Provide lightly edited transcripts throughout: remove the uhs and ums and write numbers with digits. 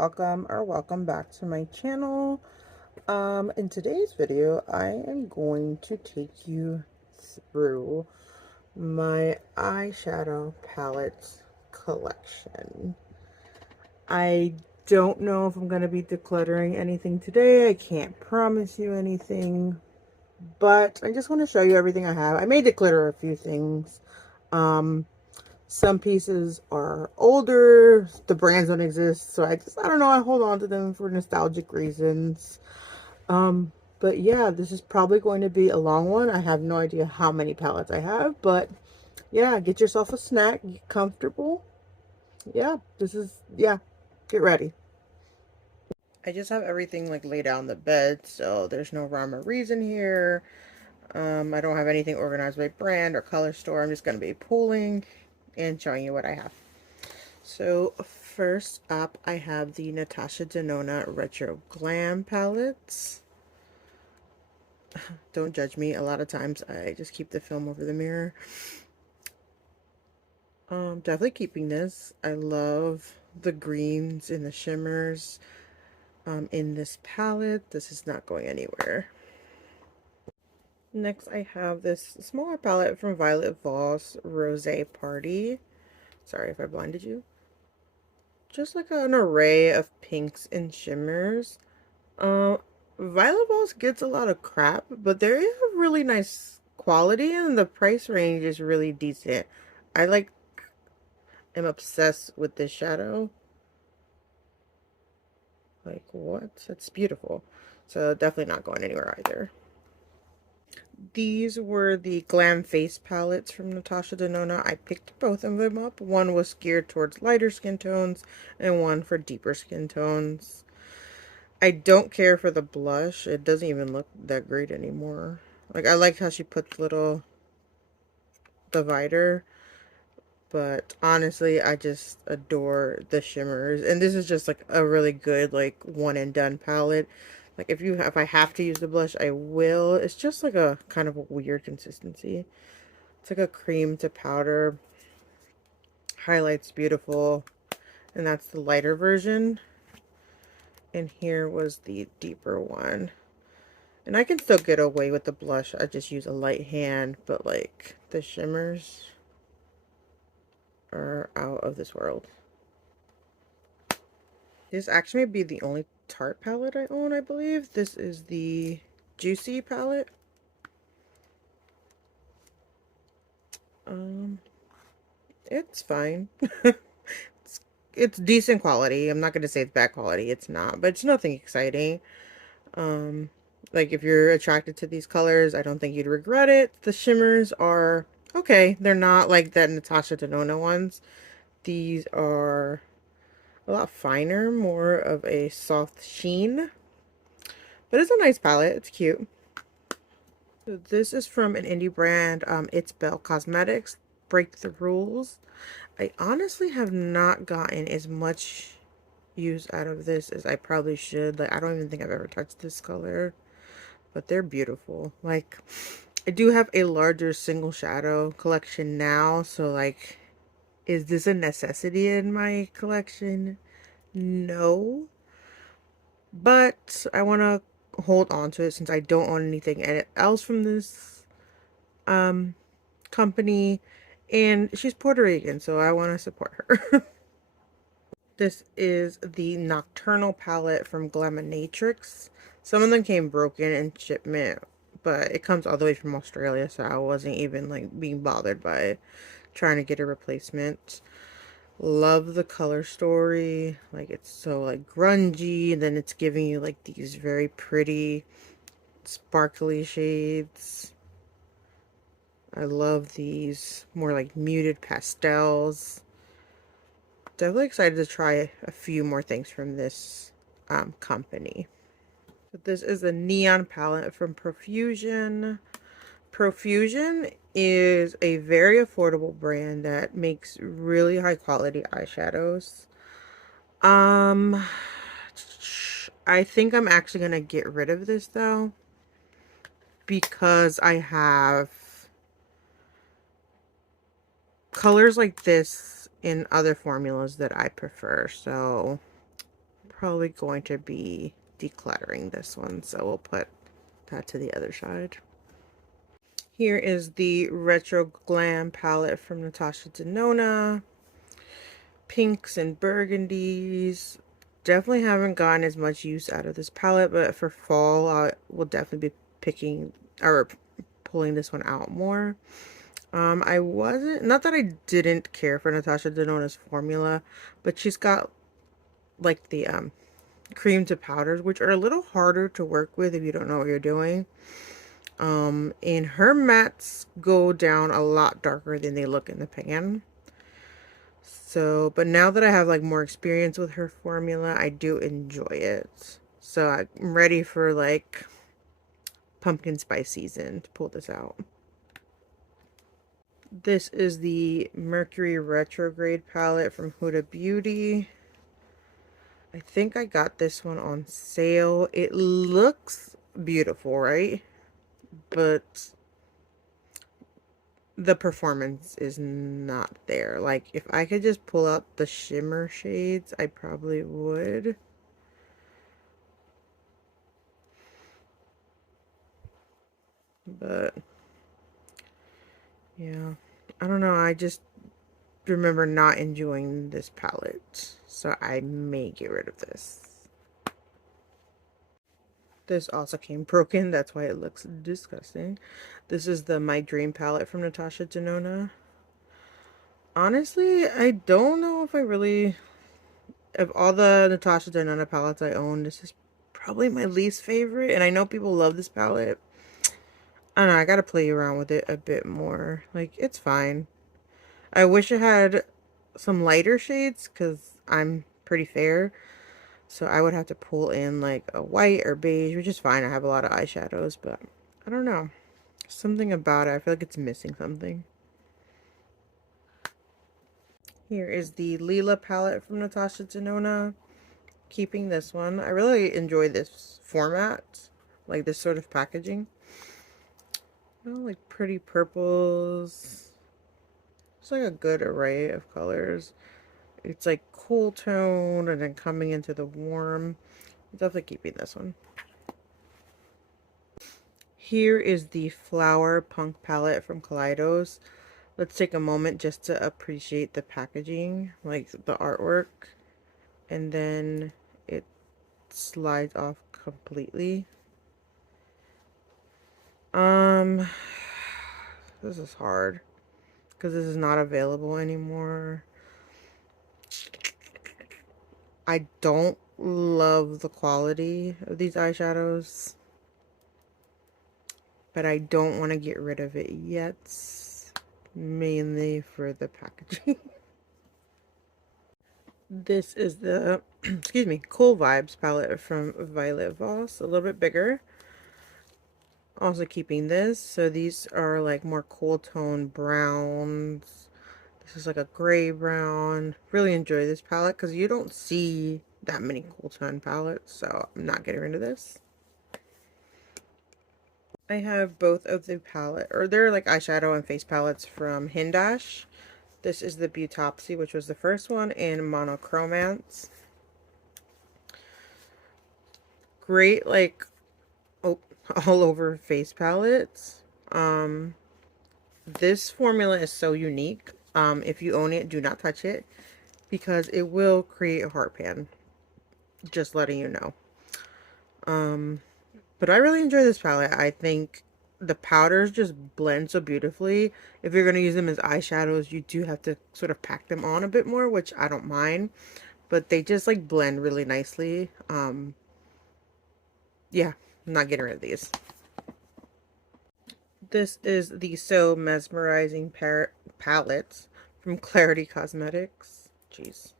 welcome or welcome back to my channel. In today's video, I am going to take you through my eyeshadow palette collection. I don't know if I'm going to be decluttering anything today. I can't promise you anything, but I just want to show you everything I have. I may declutter a few things. Some pieces are older, the brands don't exist, so I don't know, I hold on to them for nostalgic reasons. But yeah, this is probably going to be a long one. I have no idea how many palettes I have, but yeah, get yourself a snack, get comfortable. Yeah, get ready. I just have everything like laid out on the bed, so there's no rhyme or reason here. I don't have anything organized by brand or color store. I'm just going to be pulling and showing you what I have. So first up, I have the Natasha Denona Retro Glam palettes. Don't judge me. A lot of times I just keep the film over the mirror. Definitely keeping this. I love the greens and the shimmers in this palette. This is not going anywhere. Next, I have this smaller palette from Violet Voss, Rosé Party. Sorry if I blinded you. Just like an array of pinks and shimmers. Violet Voss gets a lot of crap, but there is a really nice quality and the price range is really decent. I'm obsessed with this shadow. Like, what? That's beautiful. So definitely not going anywhere either. These were the Glam Face palettes from Natasha Denona. I picked both of them up. One was geared towards lighter skin tones and one for deeper skin tones. I don't care for the blush. It doesn't even look that great anymore. Like, I like how she puts little divider, but honestly, I just adore the shimmers. And this is just like a really good like one and done palette. Like if I have to use the blush, I will. It's just like a kind of a weird consistency. It's like a cream to powder. Highlights beautiful. And that's the lighter version. And here was the deeper one. And I can still get away with the blush. I just use a light hand, but like the shimmers are out of this world. This actually may be the only Tarte palette I own, I believe. This is the Juicy palette. It's fine. it's decent quality. I'm not going to say it's bad quality. It's not, but it's nothing exciting. Like if you're attracted to these colors, I don't think you'd regret it. The shimmers are okay. They're not like that Natasha Denona ones. These are a lot finer, more of a soft sheen. But it's a nice palette. It's cute. So this is from an indie brand. It's Belle Cosmetics. Break the Rules. I honestly have not gotten as much use out of this as I probably should. Like, I don't even think I've ever touched this color. But they're beautiful. Like, I do have a larger single shadow collection now. So, like, is this a necessity in my collection? No. But I want to hold on to it since I don't own anything else from this company, and she's Puerto Rican, so I want to support her. This is the Nocturnal palette from Glaminatrix. Some of them came broken in shipment, but it comes all the way from Australia, so I wasn't even like being bothered by trying to get a replacement. Love the color story. Like, it's so like grungy, and then it's giving you like these very pretty sparkly shades. I love these more like muted pastels. Definitely excited to try a few more things from this company. But this is a neon palette from Profusion. Profusion is a very affordable brand that makes really high quality eyeshadows. I think I'm actually gonna get rid of this though, because I have colors like this in other formulas that I prefer. So probably going to be decluttering this one, so we'll put that to the other side. Here is the Retro Glam palette from Natasha Denona. Pinks and burgundies. Definitely haven't gotten as much use out of this palette, but for fall, I will definitely be picking or pulling this one out more. I wasn't, not that I didn't care for Natasha Denona's formula, but she's got like the cream to powders, which are a little harder to work with if you don't know what you're doing. And her mattes go down a lot darker than they look in the pan. So, but now that I have like more experience with her formula, I do enjoy it. So I'm ready for like pumpkin spice season to pull this out. This is the Mercury Retrograde palette from Huda Beauty. I think I got this one on sale. It looks beautiful, right? But the performance is not there. Like, if I could just pull out the shimmer shades, I probably would. But, yeah. I don't know. I just remember not enjoying this palette. So I may get rid of this. This also came broken. That's why it looks disgusting. This is the My Dream palette from Natasha Denona. Honestly, I don't know if I really... Of all the Natasha Denona palettes I own, this is probably my least favorite. And I know people love this palette. I don't know, I gotta play around with it a bit more. Like, it's fine. I wish it had some lighter shades because I'm pretty fair. So I would have to pull in like a white or beige, which is fine. I have a lot of eyeshadows, but I don't know. Something about it. I feel like it's missing something. Here is the Lila palette from Natasha Denona. Keeping this one. I really enjoy this format. Like this sort of packaging. Oh, like pretty purples. It's like a good array of colors. It's like cool tone and then coming into the warm. I'm definitely keeping this one. Here is the Flower Punk palette from Kaleidos. Let's take a moment just to appreciate the packaging, like the artwork. And then it slides off completely. This is hard because this is not available anymore. I don't love the quality of these eyeshadows, but I don't want to get rid of it yet, mainly for the packaging. This is the, excuse me, Cool Vibes palette from Violet Voss, a little bit bigger. Also keeping this, so these are like more cool tone browns. This is like a gray brown. Really enjoy this palette because you don't see that many cool tone palettes, so I'm not getting rid of this. I have both of the palette, or they're like eyeshadow and face palettes from Hindash. This is the Beautopsy, which was the first one, in Monochromance. Great, like, oh, all over face palettes. This formula is so unique. If you own it, do not touch it because it will create a heart pan. Just letting you know. But I really enjoy this palette. I think the powders just blend so beautifully. If you're going to use them as eyeshadows, you do have to sort of pack them on a bit more, which I don't mind. But they just like blend really nicely. Yeah, I'm not getting rid of these. This is the So Mesmerizing palette from Clarity Cosmetics. Jeez,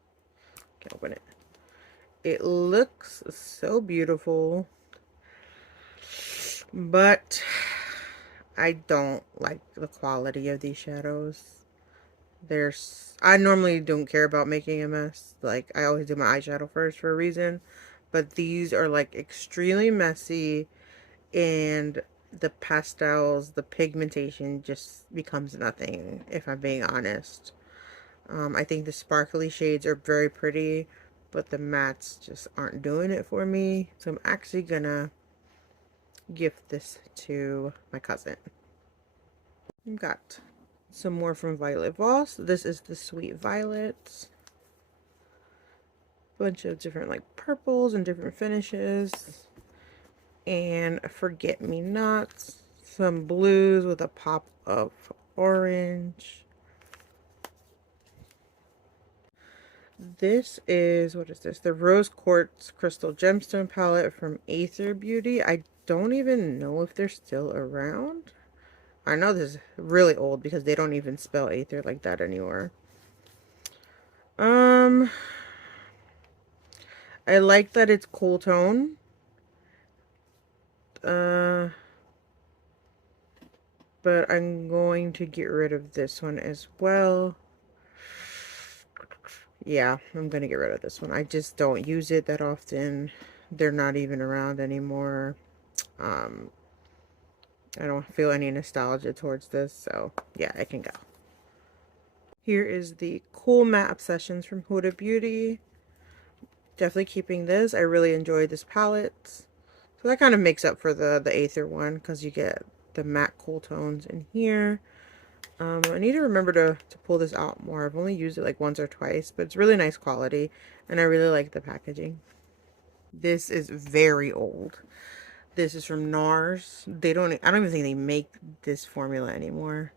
can't open it. It looks so beautiful, but I don't like the quality of these shadows. I normally don't care about making a mess. Like, I always do my eyeshadow first for a reason. But these are like extremely messy, and the pastels, the pigmentation just becomes nothing, if I'm being honest. I think the sparkly shades are very pretty, but the mattes just aren't doing it for me. So I'm actually gonna gift this to my cousin. I've got some more from Violet Voss. This is the Sweet Violets. Bunch of different like purples and different finishes. And forget-me-nots. Some blues with a pop of orange. This is, what is this? The Rose Quartz Crystal Gemstone Palette from Aether Beauty. I don't even know if they're still around. I know this is really old because they don't even spell Aether like that anymore. I like that it's cool tone. But I'm going to get rid of this one as well. Yeah, I'm gonna get rid of this one. I just don't use it that often. They're not even around anymore. I don't feel any nostalgia towards this, so yeah, it can go. Here is the Cool Matte Obsessions from Huda Beauty. Definitely keeping this. I really enjoyed this palette. So that kind of makes up for the Aether one, because you get the matte cool tones in here. I need to remember to pull this out more. I've only used it like once or twice, but it's really nice quality, and I really like the packaging. This is very old. This is from NARS. I don't even think they make this formula anymore.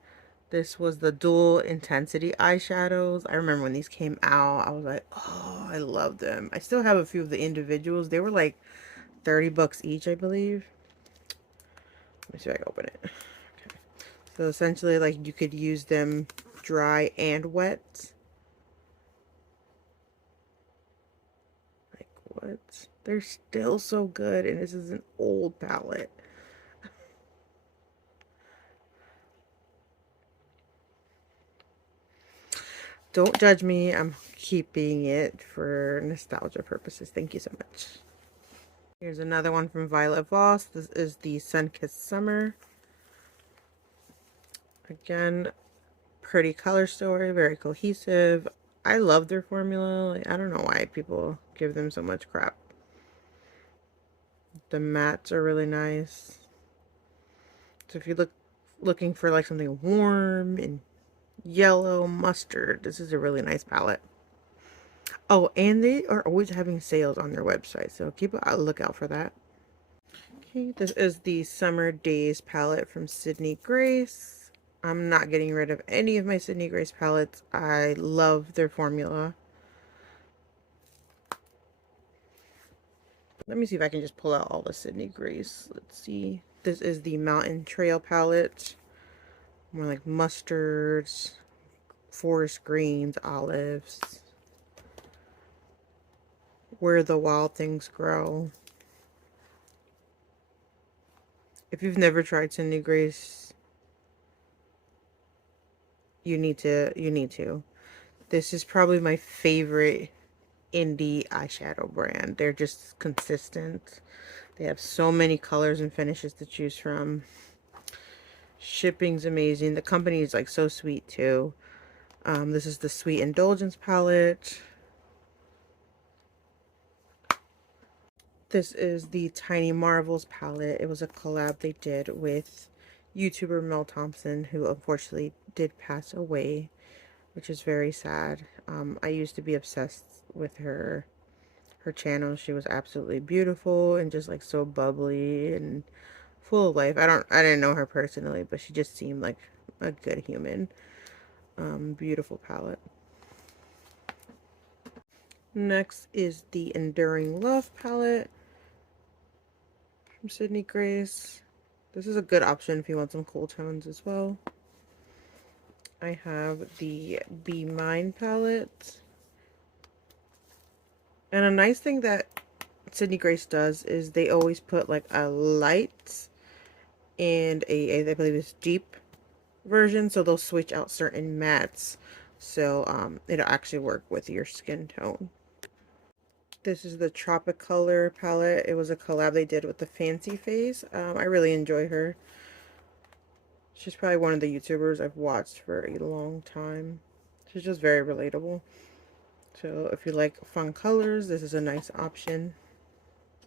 This was the dual intensity eyeshadows. I remember when these came out, I was like, oh, I love them. I still have a few of the individuals. They were like 30 bucks each, I believe. Let me see if I can open it. Okay. So essentially, like, you could use them dry and wet. Like, what? They're still so good, and this is an old palette. Don't judge me. I'm keeping it for nostalgia purposes. Thank you so much. Here's another one from Violet Voss. This is the Sun-Kissed Summer. Again, pretty color story, very cohesive. I love their formula. Like, I don't know why people give them so much crap. The mattes are really nice. So if you're looking for like something warm and yellow mustard, this is a really nice palette. Oh, and they are always having sales on their website, so keep a lookout for that. Okay, this is the Summer Days palette from Sydney Grace. I'm not getting rid of any of my Sydney Grace palettes. I love their formula. Let me see if I can just pull out all the Sydney Grace. Let's see. This is the Mountain Trail palette. More like mustards, forest greens, olives. Where the Wild Things Grow. If you've never tried Sydney Grace, you need to. This is probably my favorite indie eyeshadow brand. They're just consistent. They have so many colors and finishes to choose from. Shipping's amazing. The company is like so sweet too. This is the Sweet Indulgence palette. This is the Tiny Marvels palette. It was a collab they did with YouTuber Mel Thompson, who unfortunately did pass away, which is very sad. I used to be obsessed with her channel. She was absolutely beautiful and just like so bubbly and full of life. I didn't know her personally, but she just seemed like a good human. Beautiful palette. Next is the Enduring Love palette from Sydney Grace. This is a good option if you want some cool tones as well. I have the Be Mine palette. And a nice thing that Sydney Grace does is they always put like a light and I believe it's deep version, so they'll switch out certain mattes, so it'll actually work with your skin tone. This is the Tropicolor palette. It was a collab they did with the Fancy Face. I really enjoy her. She's probably one of the YouTubers I've watched for a long time. She's just very relatable. So if you like fun colors, this is a nice option.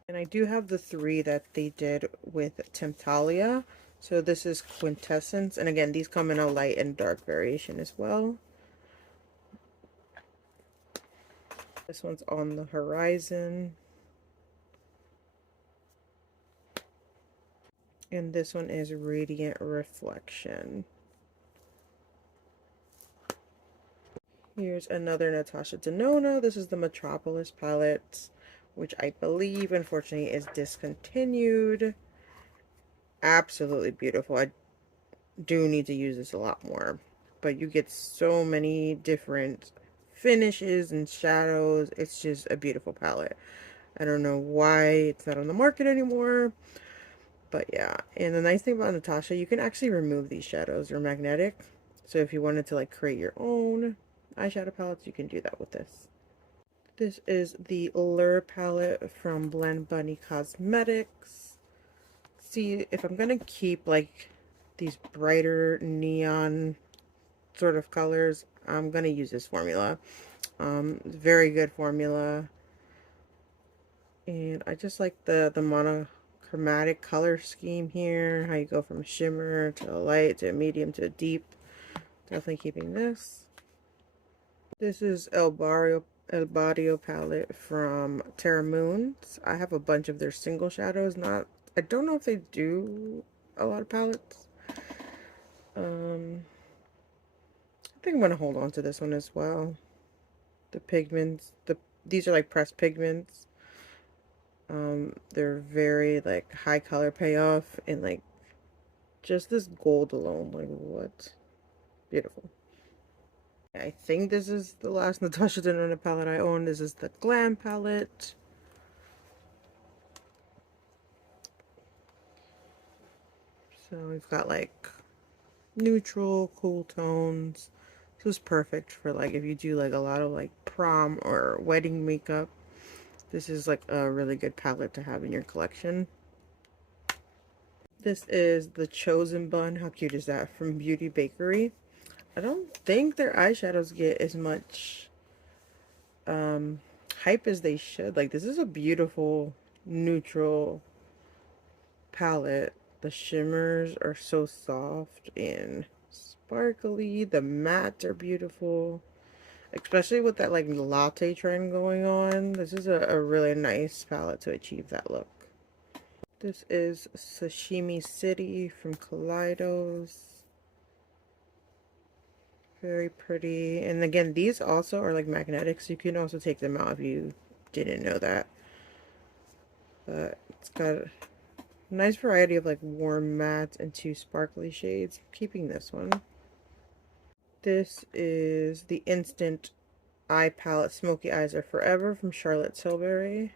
And I do have the 3 that they did with Temptalia. So this is Quintessence. And again, these come in a light and dark variation as well. This one's On the Horizon. And this one is Radiant Reflection. Here's another Natasha Denona. This is the Metropolis palette, which I believe, unfortunately, is discontinued. Absolutely beautiful. I do need to use this a lot more. But you get so many different finishes and shadows. It's just a beautiful palette. I don't know why it's not on the market anymore. But yeah, and the nice thing about Natasha, you can actually remove these shadows. They're magnetic. So if you wanted to like create your own eyeshadow palettes, you can do that with this. This is the Lure palette from Blend Bunny Cosmetics. See, if I'm gonna keep like these brighter neon sort of colors, I'm gonna use this formula. Very good formula. And I just like the monochromatic color scheme here. How you go from shimmer to a light to a medium to a deep. Definitely keeping this. This is El Barrio palette from Terra Moons. I have a bunch of their single shadows. I don't know if they do a lot of palettes. I think I'm gonna hold on to this one as well. The pigments, these are like pressed pigments. They're very like high color payoff, and like just this gold alone, like what? Beautiful. I think this is the last Natasha Denona palette I own. This is the Glam palette. So we've got like neutral, cool tones. This is perfect for like if you do like a lot of like prom or wedding makeup. This is like a really good palette to have in your collection. This is the Chosen Bun. How cute is that? From Beauty Bakery. I don't think their eyeshadows get as much hype as they should. Like this is a beautiful neutral palette. The shimmers are so soft and sparkly. The mattes are beautiful. Especially with that like latte trend going on. This is a really nice palette to achieve that look. This is Sashimi City from Kaleidos. Very pretty. And again, these also are like magnetic, so you can also take them out if you didn't know that. But it's got a nice variety of like warm mattes and 2 sparkly shades. I'm keeping this one. This is the Instant Eye Palette Smoky Eyes Are Forever from Charlotte Tilbury.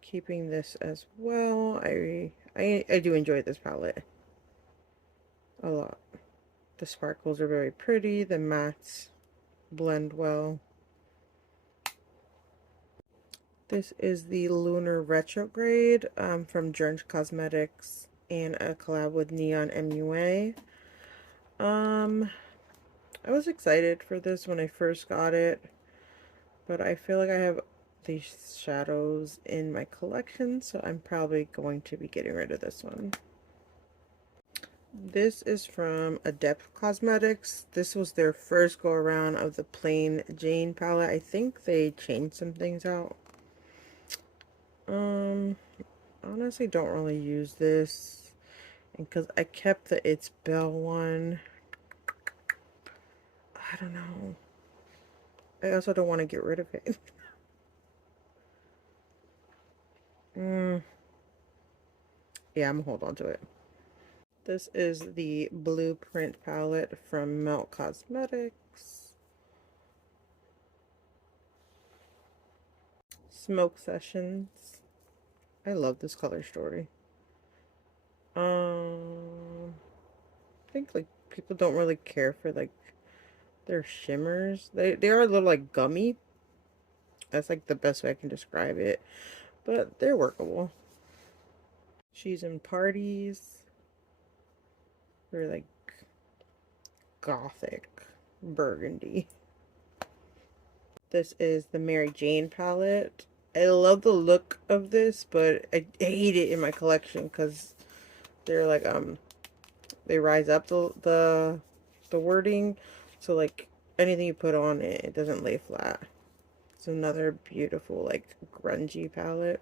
Keeping this as well. I do enjoy this palette a lot. The sparkles are very pretty. The mattes blend well. This is the Lunar Retrograde from Journey Cosmetics and a collab with Neon MUA. I was excited for this when I first got it, but I feel like I have these shadows in my collection, so I'm probably going to be getting rid of this one. This is from Adept Cosmetics. This was their first go around of the Plain Jane palette. I think they changed some things out. Honestly don't really use this, and because I kept the It's Belle one, I don't know. I also don't want to get rid of it. Yeah, I'm gonna hold on to it. This is the Blueprint palette from Melt Cosmetics. Smoke Sessions. I love this color story. I think like people don't really care for like their shimmers. They are a little like gummy. That's like the best way I can describe it. But they're workable. She's in Parties. They're like gothic burgundy. This is the Mary Jane palette. I love the look of this, but I hate it in my collection because they're like they rise up the wording, so like anything you put on it, it doesn't lay flat. It's another beautiful like grungy palette.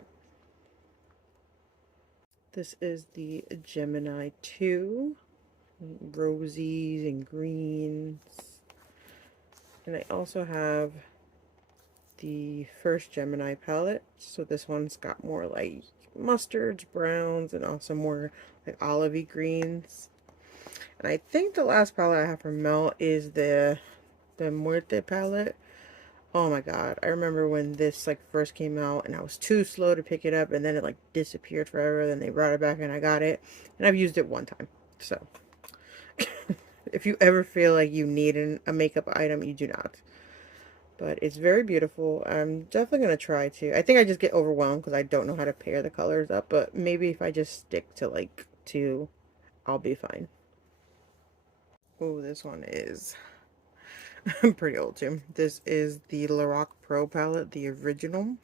This is the Gemini 2, rosies and greens. And I also have the first Gemini palette. So this one's got more like mustards, browns, and also more like olivey greens. And I think the last palette I have from Mel is the Muerte palette. Oh my god, I remember when this like first came out and I was too slow to pick it up, and then it like disappeared forever. Then they brought it back and I got it, and I've used it one time. So if you ever feel like you need a makeup item, you do not. But it's very beautiful. I'm definitely going to try to. I think I just get overwhelmed because I don't know how to pair the colors up. But maybe if I just stick to like two, I'll be fine. Oh, this one is pretty old too. This is the Lorac Pro palette, the original.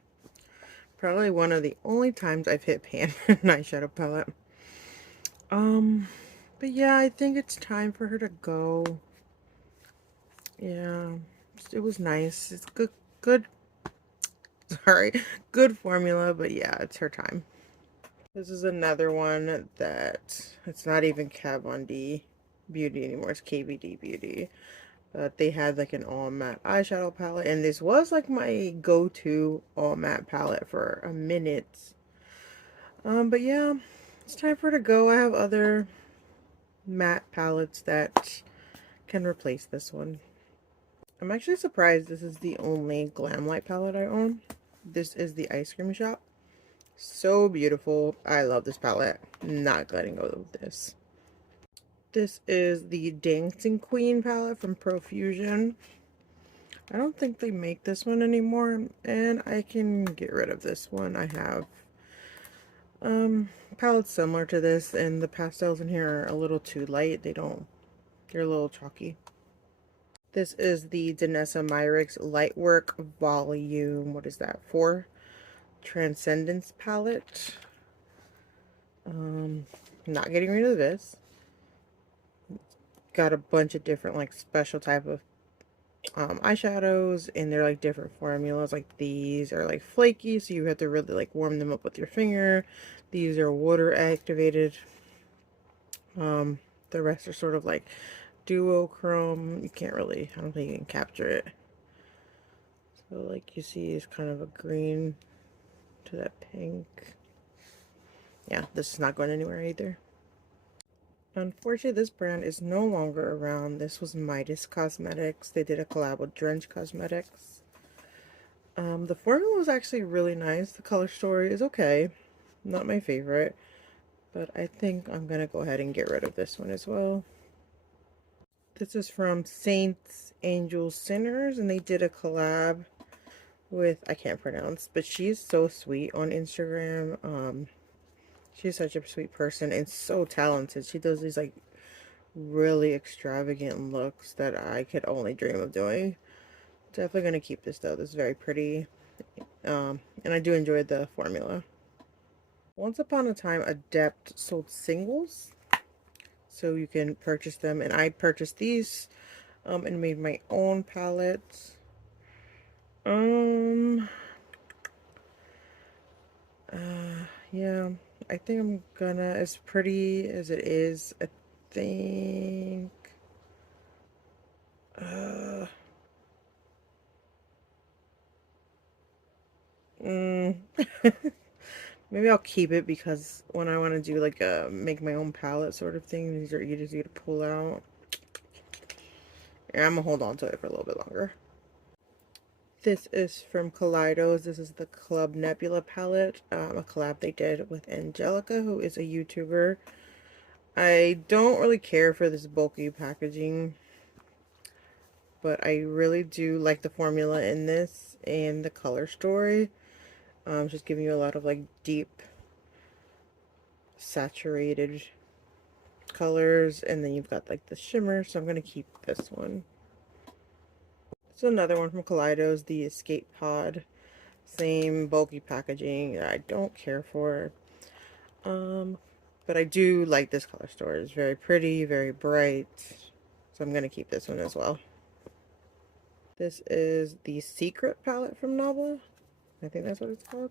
Probably one of the only times I've hit pan an eyeshadow palette. But yeah, I think it's time for her to go. Yeah, it was nice. It's good, sorry, good formula, but yeah, it's her time. This is another one that it's not even Kat Von D Beauty anymore. It's KVD Beauty. But they had like an all matte eyeshadow palette, and this was like my go-to all matte palette for a minute. But yeah, it's time for her to go. I have other matte palettes that can replace this one. I'm actually surprised this is the only Glamlight palette I own. This is the Ice Cream Shop. So beautiful. I love this palette. Not letting go of this. This is the Dancing Queen palette from Profusion. I don't think they make this one anymore, and I can get rid of this one. I have palettes similar to this, and the pastels in here are a little too light. They're a little chalky. This is the Danessa Myricks Lightwork Volume, what is that, 4 Transcendence palette. Not getting rid of this. Got a bunch of different like special type of eyeshadows, and they're like different formulas. Like these are like flaky, so you have to really like warm them up with your finger. These are water activated. The rest are sort of like duochrome. You can't really, I don't think you can capture it. So like you see is kind of a green to that pink. Yeah, this is not going anywhere either. Unfortunately, this brand is no longer around. This was Midas Cosmetics. They did a collab with Drench Cosmetics. The formula was actually really nice. The color story is okay. Not my favorite. But I think I'm going to go ahead and get rid of this one as well. This is from Saints, Angels, Sinners. And they did a collab with, I can't pronounce, but she's so sweet on Instagram. She's such a sweet person and so talented. She does these like really extravagant looks that I could only dream of doing. Definitely going to keep this though. This is very pretty. And I do enjoy the formula. Once upon a time, Adept sold singles. So you can purchase them. And I purchased these and made my own palettes. Yeah, I think I'm gonna, as pretty as it is, I think, maybe I'll keep it because when I want to do like a make my own palette sort of thing, these are easy to pull out. Yeah, I'm gonna hold on to it for a little bit longer. This is from Kaleidos. This is the Club Nebula palette, a collab they did with Angelica, who is a YouTuber. I don't really care for this bulky packaging, but I really do like the formula in this and the color story. Just giving you a lot of like deep, saturated colors, and then you've got like the shimmer, so I'm going to keep this one. This another one from Kaleidos, the Escape Pod. Same bulky packaging that I don't care for. But I do like this color story. It's very pretty, very bright. So I'm going to keep this one as well. This is the Secret palette from Nabla. I think that's what it's called.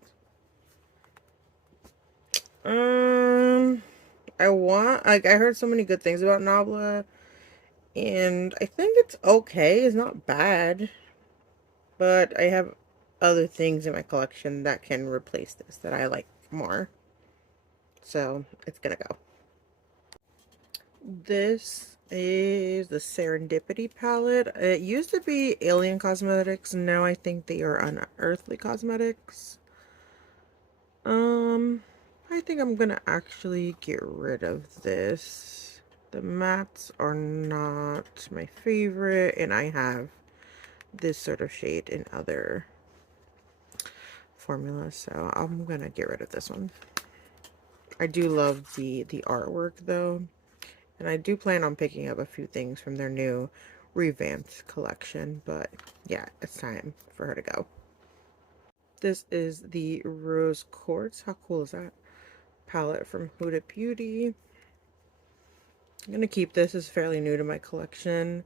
I heard so many good things about Nabla, and I think it's okay. It's not bad, but I have other things in my collection that can replace this that I like more. So it's gonna go. This is the Serendipity palette. It used to be Alien Cosmetics, now I think they are Unearthly Cosmetics. I think I'm gonna actually get rid of this. The mattes are not my favorite, and I have this sort of shade in other formulas, so I'm gonna get rid of this one. I do love the artwork though, and I do plan on picking up a few things from their new revamped collection, but yeah, it's time for her to go. This is the Rose Quartz. How cool is that? Palette from Huda Beauty. I'm gonna keep this. It's fairly new to my collection,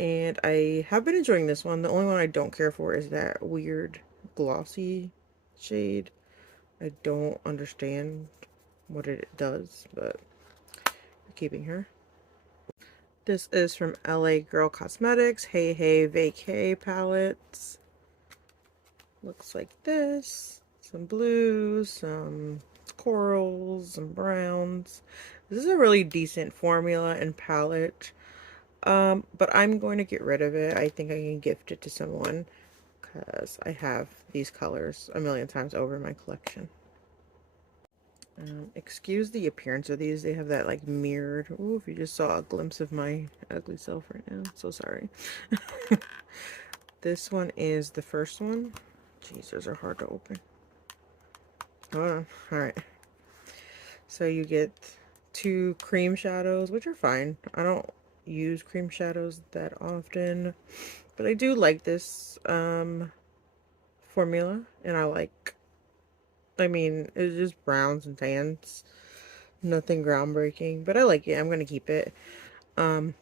and I have been enjoying this one. The only one I don't care for is that weird glossy shade. I don't understand what it does, but I'm keeping her. This is from LA Girl Cosmetics, Hey Hey Vacay palettes. Looks like this. Some blues, some corals, some browns. This is a really decent formula and palette. But I'm going to get rid of it. I think I can gift it to someone because I have these colors a million times over in my collection. Excuse the appearance of these. They have that like mirrored. Ooh, if you just saw a glimpse of my ugly self right now. So sorry. This one is the first one. Jeez, those are hard to open. Hold on. Alright. So you get 2 cream shadows, which are fine. I don't use cream shadows that often, but I do like this formula, and I mean, it's just browns and tans. Nothing groundbreaking, but I like it. I'm gonna keep it.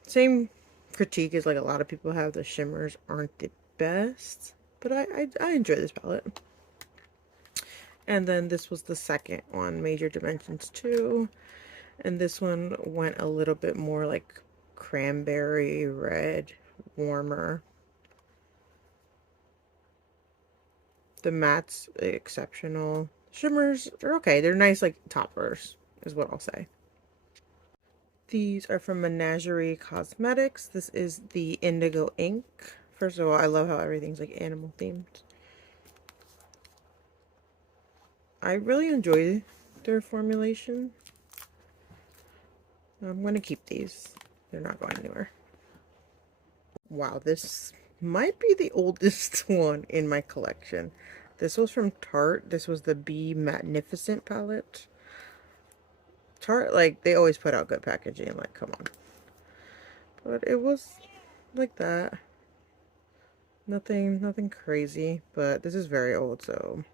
Same critique as like a lot of people have. The shimmers aren't the best, but I enjoy this palette. And then this was the second one, Major Dimensions 2. And this one went a little bit more like cranberry red, warmer. The mattes exceptional. Shimmers are okay. They're nice like toppers is what I'll say. These are from Menagerie Cosmetics. This is the Indigo Ink. First of all, I love how everything's like animal themed. I really enjoy their formulation. I'm going to keep these. They're not going anywhere. Wow, this might be the oldest one in my collection. This was from Tarte. This was the Be Magnificent palette. Tarte, like, they always put out good packaging. Like, come on. But it was like that. Nothing crazy. But this is very old, so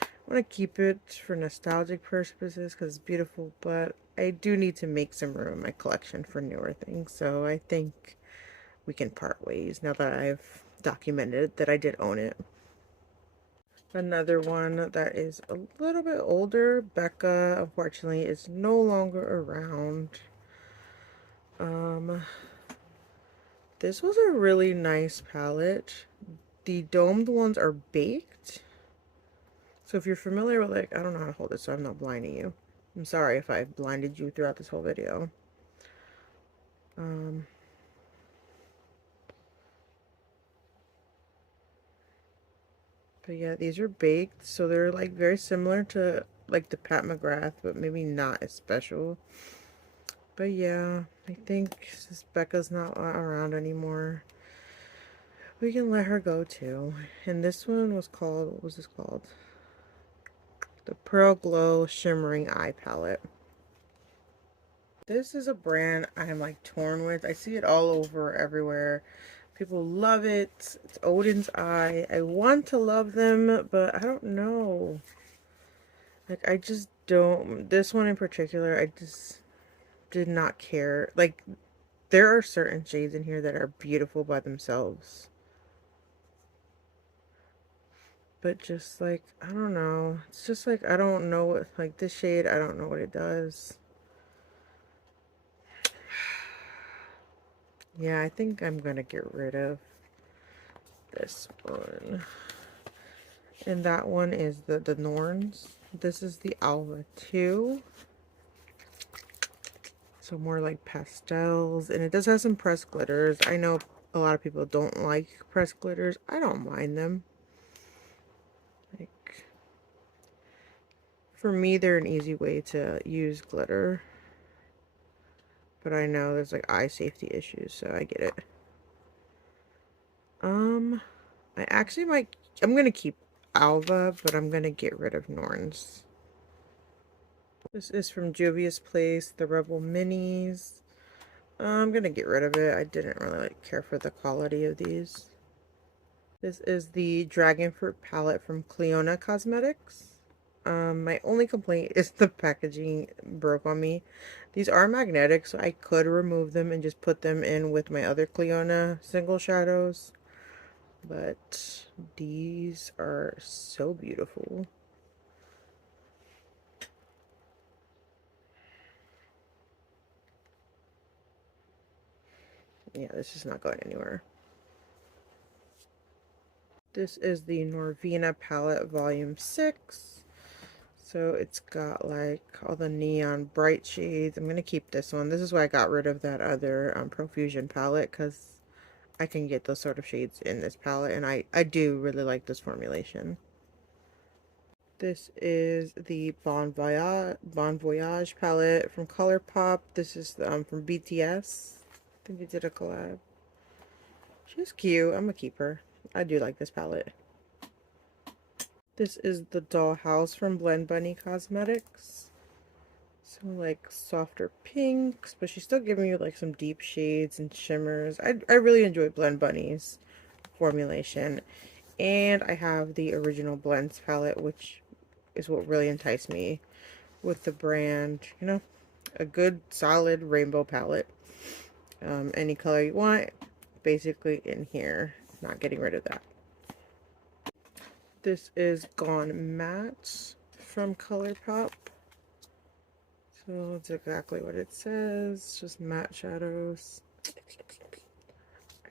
I want to keep it for nostalgic purposes because it's beautiful. But I do need to make some room in my collection for newer things. So I think we can part ways now that I've documented that I did own it. Another one that is a little bit older. Becca, unfortunately, is no longer around. This was a really nice palette. The domed ones are baked. So if you're familiar with, like, I don't know how to hold it, so I'm not blinding you. I'm sorry if I blinded you throughout this whole video. But yeah, these are baked, so they're like very similar to like the Pat McGrath, but maybe not as special. But yeah, I think since Becca's not around anymore, we can let her go too. And this one was called, what was this called? The Pearl Glow Shimmering Eye Palette. This is a brand I'm like torn with. I see it all over everywhere. People love it. It's Odin's Eye. I want to love them, but I don't know. Like, I just don't. This one in particular, I just did not care. Like, there are certain shades in here that are beautiful by themselves. But just like, I don't know. It's just like, I don't know what, like this shade, I don't know what it does. Yeah, I think I'm gonna get rid of this one. And that one is the Norns. This is the Alva 2. So more like pastels. And it does have some pressed glitters. I know a lot of people don't like pressed glitters. I don't mind them. Like, for me, they're an easy way to use glitter. But I know there's like eye safety issues, so I get it. I actually might, I'm gonna keep Alva, but I'm gonna get rid of Norns. This is from Juvia's Place, the Rebel Minis. I'm gonna get rid of it. I didn't really like care for the quality of these. This is the Dragon Fruit palette from Cleona Cosmetics. My only complaint is the packaging broke on me. These are magnetic, so I could remove them and just put them in with my other Cleona single shadows. But these are so beautiful. Yeah, this is not going anywhere. This is the Norvina palette volume 6. So it's got like all the neon bright shades. I'm going to keep this one. This is why I got rid of that other Profusion palette, because I can get those sort of shades in this palette, and I do really like this formulation. This is the Bon Voyage palette from ColourPop. This is from BTS. I think they did a collab. She's cute. I'm gonna keep her. I do like this palette. This is the Dollhouse from Blend Bunny Cosmetics. So like softer pinks, but she's still giving you like some deep shades and shimmers. I really enjoy Blend Bunny's formulation. And I have the original blends palette, which is what really enticed me with the brand. You know, a good solid rainbow palette. Any color you want, basically in here. Not getting rid of that. This is Gone Matte from ColourPop. So that's exactly what it says. Just matte shadows.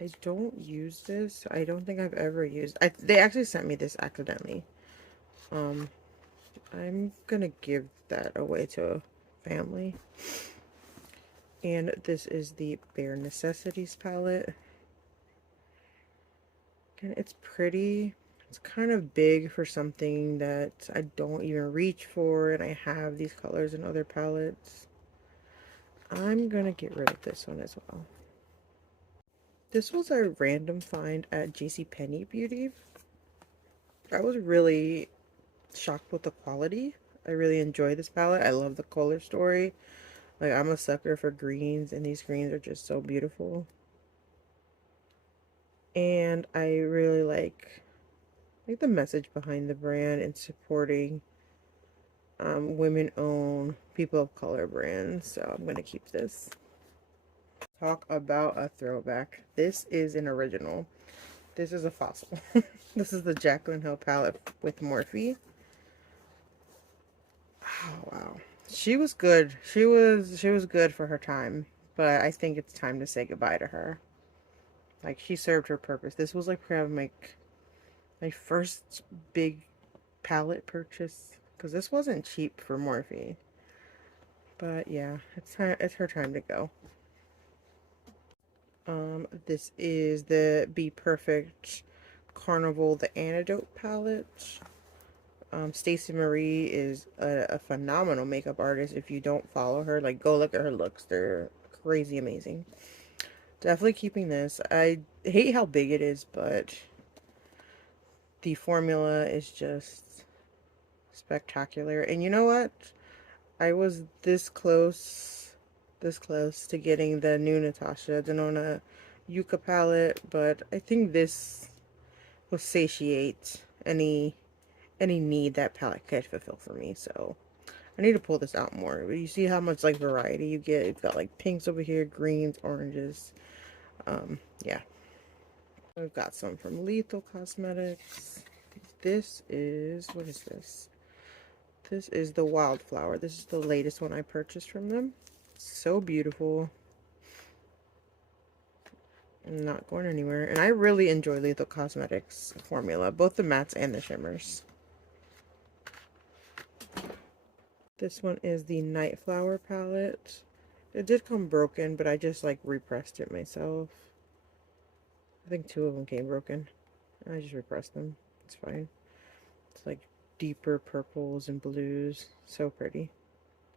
I don't use this. I don't think I've ever used. They actually sent me this accidentally. I'm gonna give that away to family. And this is the Bare Necessities palette. And it's pretty. It's kind of big for something that I don't even reach for, and I have these colors in other palettes. I'm gonna get rid of this one as well. This was a random find at JCPenney Beauty. I was really shocked with the quality. I really enjoy this palette. I love the color story. Like, I'm a sucker for greens, and these greens are just so beautiful. And I really like the message behind the brand and supporting women-owned, people of color brands. So I'm gonna keep this. Talk about a throwback. This is an original. This is a fossil. This is the Jaclyn Hill palette with Morphe. Oh wow. She was good. She was good for her time, but I think it's time to say goodbye to her. Like, she served her purpose. This was like kind of my first big palette purchase, because this wasn't cheap for Morphe. But yeah, it's her time to go. This is the Be Perfect Carnival the Antidote palette. Stacey Marie is a phenomenal makeup artist. If you don't follow her, like, go look at her looks. They're crazy amazing. Definitely keeping this. I hate how big it is, but the formula is just spectacular. And you know what? I was this close to getting the new Natasha Denona Yucca palette, but I think this will satiate any need that palette could fulfill for me. So I need to pull this out more. You see how much like variety you get? You've got like pinks over here, greens, oranges. Yeah. I've got some from Lethal Cosmetics. This is, what is this? This is the Wildflower. This is the latest one I purchased from them. So beautiful. Not going anywhere. And I really enjoy Lethal Cosmetics formula, both the mattes and the shimmers. This one is the Night Flower palette. It did come broken, but I just like repressed it myself. I think 2 of them came broken. I just repressed them. It's fine. It's like deeper purples and blues. So pretty.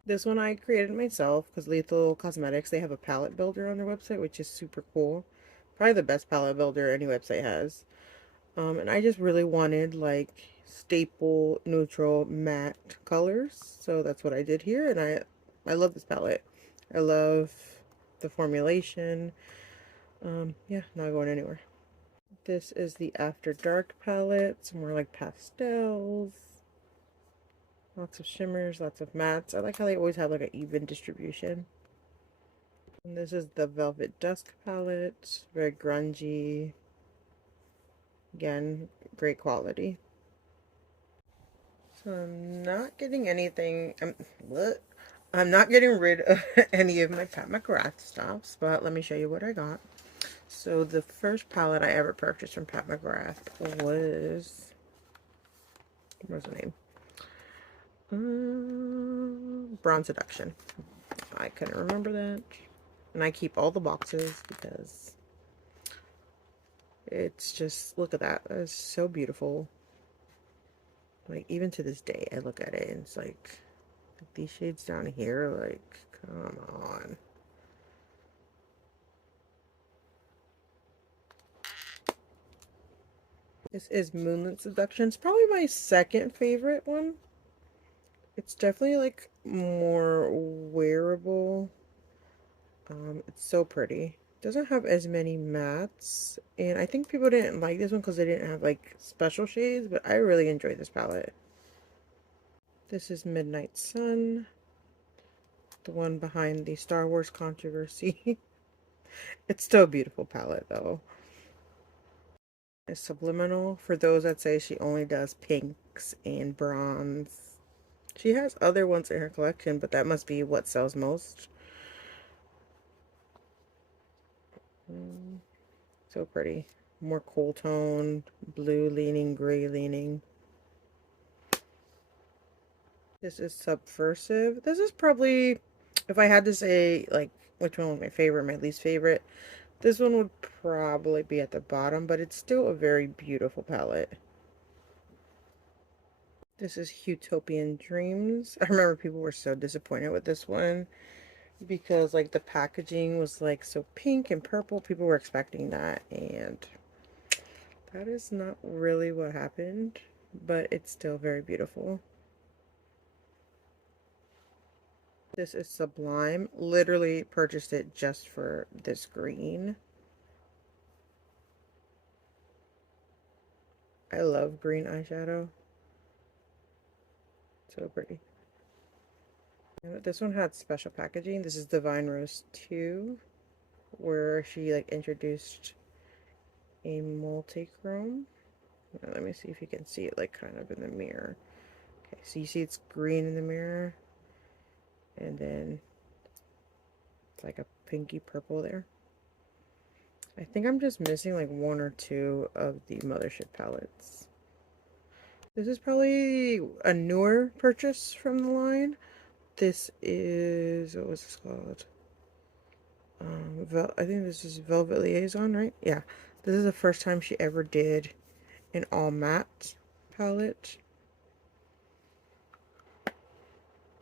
This one I created myself because Lethal Cosmetics, they have a palette builder on their website, which is super cool. Probably the best palette builder any website has. And I just really wanted like staple neutral matte colors, so that's what I did here. And I love this palette. I love the formulation. Yeah, not going anywhere. This is the After Dark palette. It's more like pastels, lots of shimmers, lots of mattes. I like how they always have like an even distribution. And this is the Velvet Dusk palette, very grungy. Again, great quality. So I'm not getting anything. I'm not getting rid of any of my Pat McGrath stuffs, but let me show you what I got. So the first palette I ever purchased from Pat McGrath was, what's the name? Bronze Seduction. I couldn't remember that. And I keep all the boxes because it's just, look at that. That is so beautiful. Like, even to this day, I look at it and it's like these shades down here, like, come on. This is Moonlit Seduction. It's probably my second favorite one. It's definitely like more wearable. It's so pretty. Doesn't have as many mattes, and I think people didn't like this one because they didn't have like special shades, but I really enjoyed this palette. This is Midnight Sun, the one behind the Star Wars controversy. It's still a beautiful palette though. It's Subliminal for those that say she only does pinks and bronze. She has other ones in her collection, but that must be what sells most. So pretty. More cool tone, blue leaning, gray leaning. This is Subversive. This is probably, if I had to say like which one was my favorite, my least favorite, this one would probably be at the bottom, but it's still a very beautiful palette. This is Utopian Dreams. I remember people were so disappointed with this one because like the packaging was like so pink and purple. People were expecting that, and that is not really what happened, but it's still very beautiful. This is Sublime. Literally purchased it just for this green. I love green eyeshadow. So pretty. And this one had special packaging. This is Divine Rose 2, where she like introduced a multi-chrome. Let me see if you can see it like kind of in the mirror. Okay, so you see it's green in the mirror, and then it's like a pinky purple there. I think I'm just missing like 1 or 2 of the Mothership palettes. This is probably a newer purchase from the line. This is, what was this called? I think this is Velvet Liaison, right? Yeah. This is the first time she ever did an all matte palette.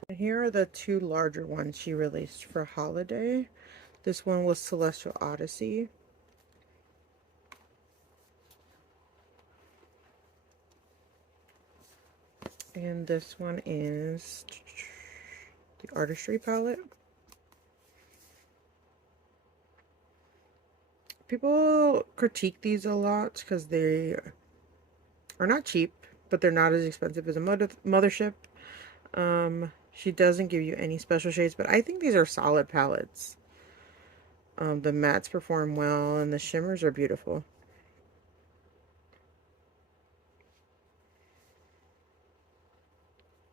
And here are the 2 larger ones she released for holiday. This one was Celestial Odyssey. And this one is the Artistry palette. People critique these a lot because they are not cheap, but they're not as expensive as a mothership. She doesn't give you any special shades, but I think these are solid palettes. The mattes perform well, and the shimmers are beautiful.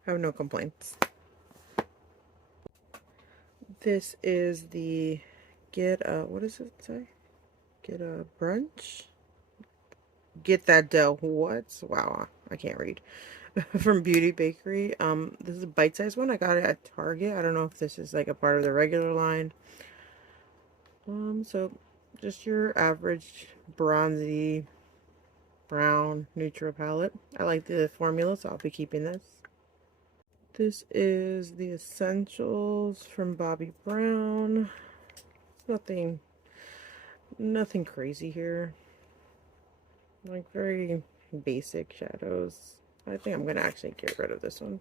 I have no complaints. This is the what does it say? Get a brunch? Get that dough. What? Wow, I can't read. From Beauty Bakery. This is a bite-sized one. I got it at Target. I don't know if this is like a part of the regular line. So just your average bronzy brown neutral palette. I like the formula, so I'll be keeping this. This is the Essentials from Bobbi Brown. Nothing crazy here. Like very basic shadows. I think I'm gonna actually get rid of this one.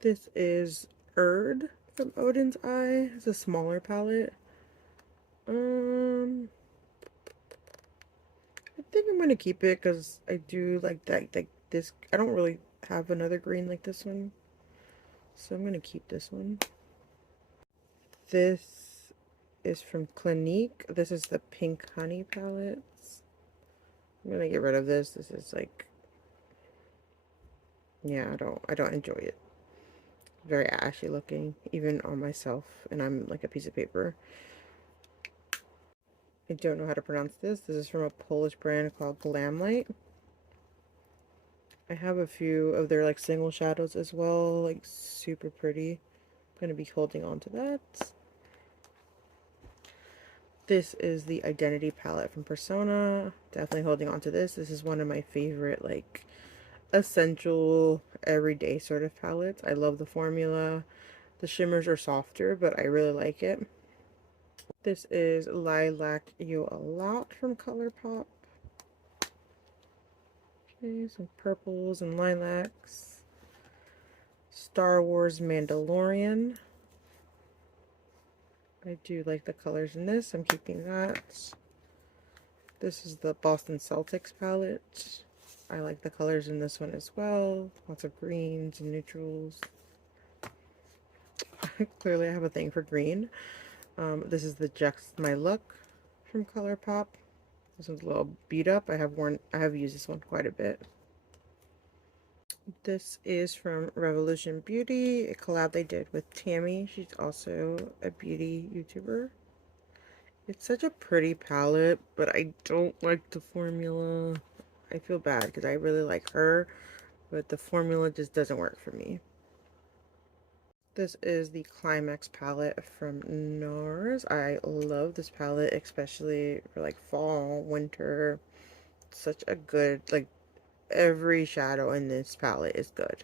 This is Erd from Odin's Eye. It's a smaller palette. I think I'm gonna keep it because I do like that. Like this, I don't really have another green like this one, so I'm gonna keep this one. This is from Clinique. This is the Pink Honey palettes. I'm gonna get rid of this. This is like, yeah, I don't enjoy it. Very ashy looking, even on myself, and I'm like a piece of paper. I don't know how to pronounce this. This is from a Polish brand called Glamlight. I have a few of their like single shadows as well, like super pretty. I'm gonna be holding on to that. This is the Identity palette from Persona. Definitely holding on to this. This is one of my favorite like essential everyday sort of palettes. I love the formula. The shimmers are softer, but I really like it. This is Lilac You a Lot from ColourPop. Okay, some purples and lilacs. Star Wars Mandalorian. I do like the colors in this. I'm keeping that. This is the Boston Celtics palette. I like the colors in this one as well. Lots of greens and neutrals. Clearly I have a thing for green. This is the Just My Look from ColourPop. This one's a little beat up. I have used this one quite a bit. This is from Revolution Beauty, a collab they did with Tammy. She's also a beauty YouTuber. It's such a pretty palette, but I don't like the formula. I feel bad because I really like her, but the formula just doesn't work for me. This is the Climax palette from NARS. I love this palette, especially for like fall, winter. Such a good, like, every shadow in this palette is good.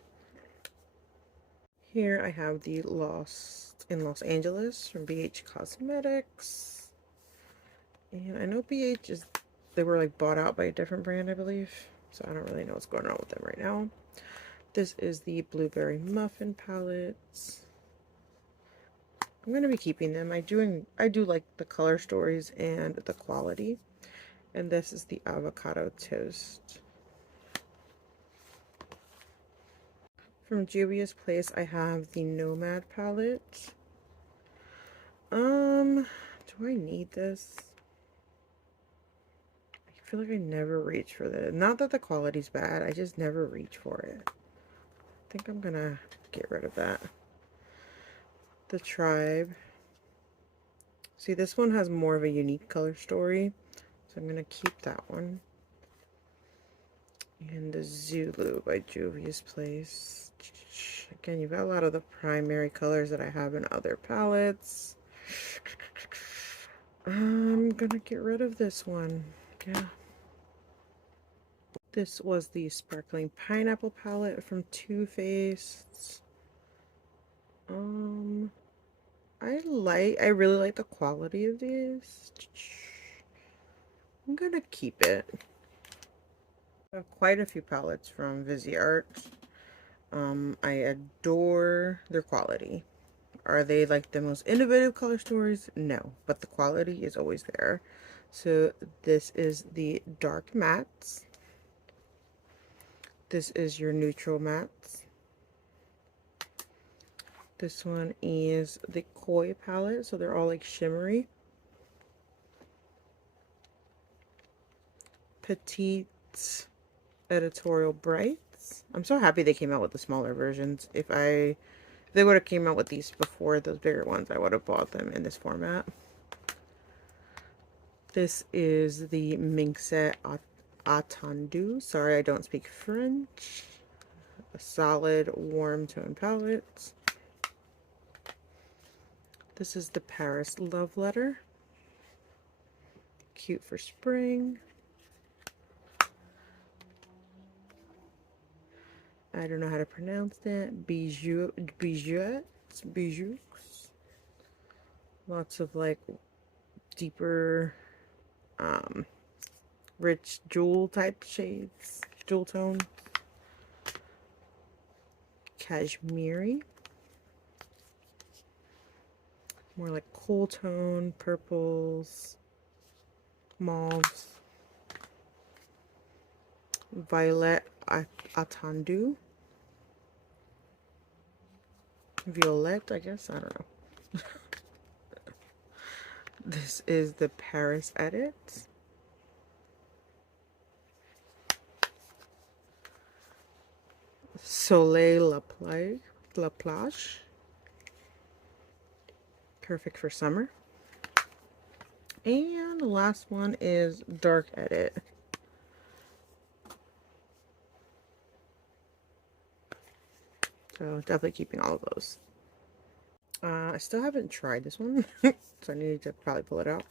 Here I have the Lost in Los Angeles from BH Cosmetics. And I know BH is, they were like bought out by a different brand, I believe. So I don't really know what's going on with them right now. This is the Blueberry Muffin palette. I'm going to be keeping them. I do like the color stories and the quality. And this is the Avocado Toast. From Juvia's Place, I have the Nomad palette. Do I need this? I feel like I never reach for this. Not that the quality's bad, I just never reach for it. I think I'm gonna get rid of that. The Tribe. See, this one has more of a unique color story, so I'm gonna keep that one. And the Zulu by Juvia's Place. Again, you've got a lot of the primary colors that I have in other palettes. I'm gonna get rid of this one. Yeah. This was the Sparkling Pineapple palette from Too Faced. I really like the quality of these. I'm gonna keep it. I have quite a few palettes from Viseart. I adore their quality. Are they like the most innovative color stories? No, but the quality is always there. So this is the dark mattes. This is your neutral mattes. This one is the Koi palette, so they're all like shimmery. Petite Editorial Brights. I'm so happy they came out with the smaller versions. If they would have came out with these before those bigger ones, I would have bought them in this format. This is the Minxet Attendu. Sorry, I don't speak French. A solid warm tone palette. This is the Paris Love Letter. Cute for spring. I don't know how to pronounce that. Bijou. Lots of like deeper, rich jewel type shades, jewel tones. Cashmere. More like cool tone, purples, mauves. Violet Attendu. Violette, I guess. I don't know. This is the Paris Edit. Soleil La Plage. Perfect for summer. And the last one is Dark Edit. So definitely keeping all of those. I still haven't tried this one, so I need to probably pull it out.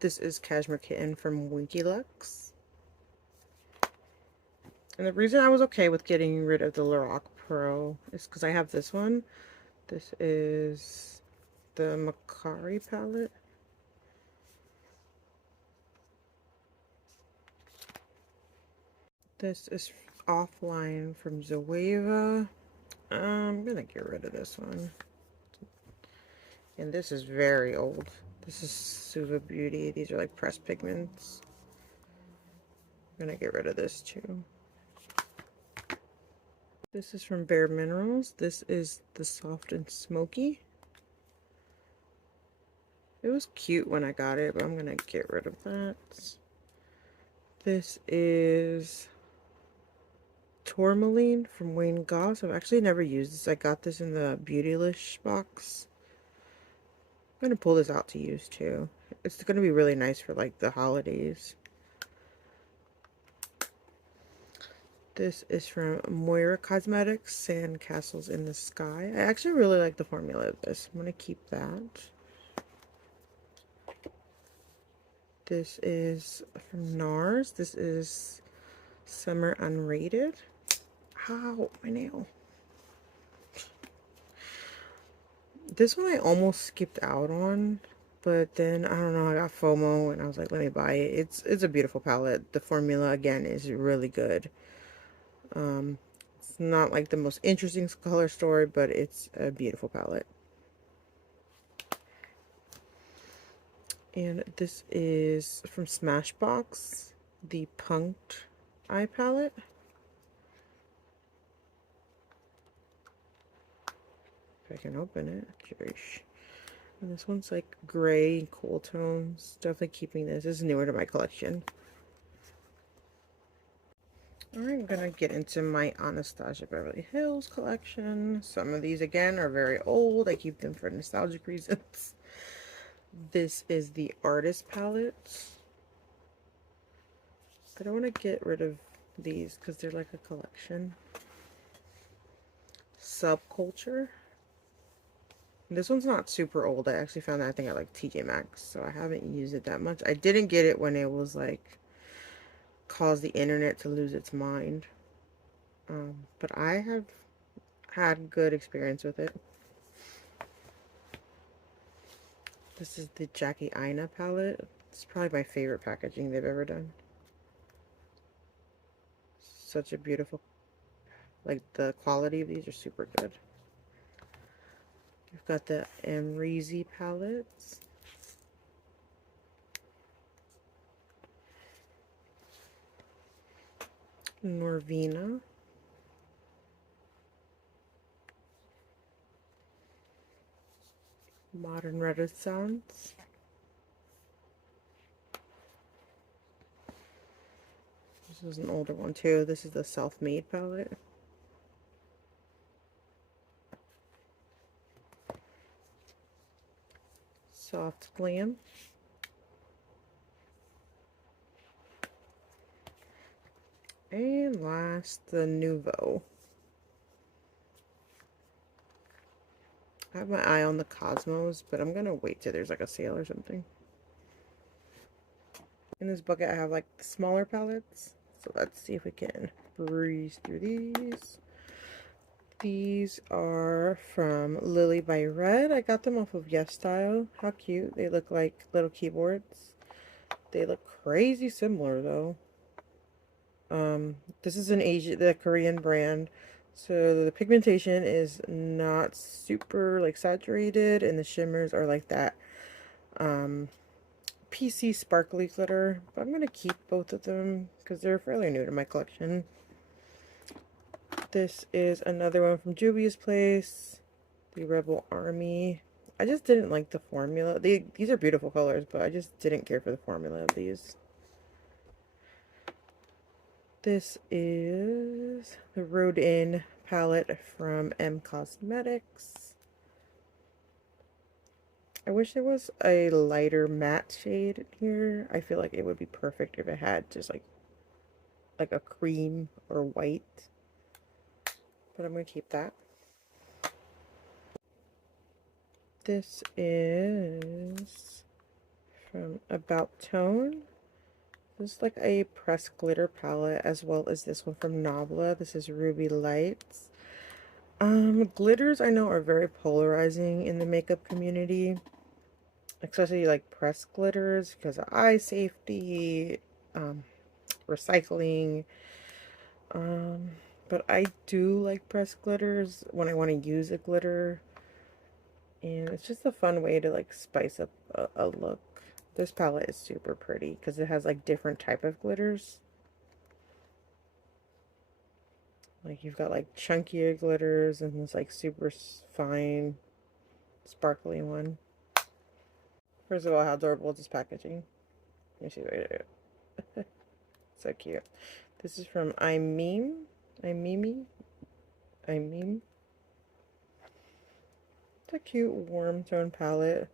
This is Cashmere Kitten from Winky Lux. And the reason I was okay with getting rid of the Lorac Pro is because I have this one. This is the Macari palette. This is Offline from Zoeva. I'm gonna get rid of this one. And this is very old. This is Suva Beauty. These are like pressed pigments. I'm gonna get rid of this too. This is from Bare Minerals. This is the Soft and Smoky. It was cute when I got it, but I'm gonna get rid of that. This is Tourmaline from Wayne Goss. I've actually never used this. I got this in the Beautylish box. I'm gonna pull this out to use too. It's gonna be really nice for like the holidays. This is from Moira Cosmetics, Sand Castles in the Sky. I actually really like the formula of this. I'm gonna keep that. This is from NARS. This is Summer Unrated. Ow, my nail. This one I almost skipped out on, but then, I don't know, I got FOMO and I was like, let me buy it. It's a beautiful palette. The formula, again, is really good. It's not like the most interesting color story, but it's a beautiful palette. And this is from Smashbox, the Punked Eye Palette. If I can open it. Jeez. And this one's like gray, cool tones. Definitely keeping this. This is newer to my collection. Alright, I'm gonna get into my Anastasia Beverly Hills collection. Some of these, again, are very old. I keep them for nostalgic reasons. This is the Artist Palette. I don't want to get rid of these because they're like a collection. Subculture. This one's not super old. I actually found that, I think, at like TJ Maxx, so I haven't used it that much. I didn't get it when it was like caused the internet to lose its mind. But I have had good experience with it. This is the Jackie Aina palette. It's probably my favorite packaging they've ever done. Such a beautiful, like the quality of these are super good. You've got the Amrezy palettes. Norvina. Modern Renaissance. This is an older one too. This is the Self-Made palette. Soft Glam. And last, the Nouveau. I have my eye on the Cosmos, but I'm gonna wait till there's like a sale or something. In this bucket, I have like the smaller palettes. So let's see if we can breeze through these. These are from Lily by Red. I got them off of Yes Style. How cute. They look like little keyboards. They look crazy similar though. This is the Korean brand. So the pigmentation is not super like saturated, and the shimmers are like that PC sparkly glitter. But I'm gonna keep both of them because they're fairly new to my collection. This is another one from Juvia's Place, the Rebel Army. I just didn't like the formula. These are beautiful colors, but I just didn't care for the formula of these. This is the Rhode In palette from M Cosmetics. I wish there was a lighter matte shade here. I feel like it would be perfect if it had just like a cream or white. But I'm going to keep that. This is from About Tone. This is like a pressed glitter palette, as well as this one from Nabla. This is Ruby Lights. Glitters I know are very polarizing in the makeup community, especially like pressed glitters because of eye safety, recycling. But I do like pressed glitters when I want to use a glitter, and it's just a fun way to like spice up a look. This palette is super pretty because it has like different type of glitters. Like you've got like chunkier glitters and this like super fine sparkly one. First of all, how adorable is this packaging? Let me see right here. So cute. This is from I Meme. It's a cute warm tone palette.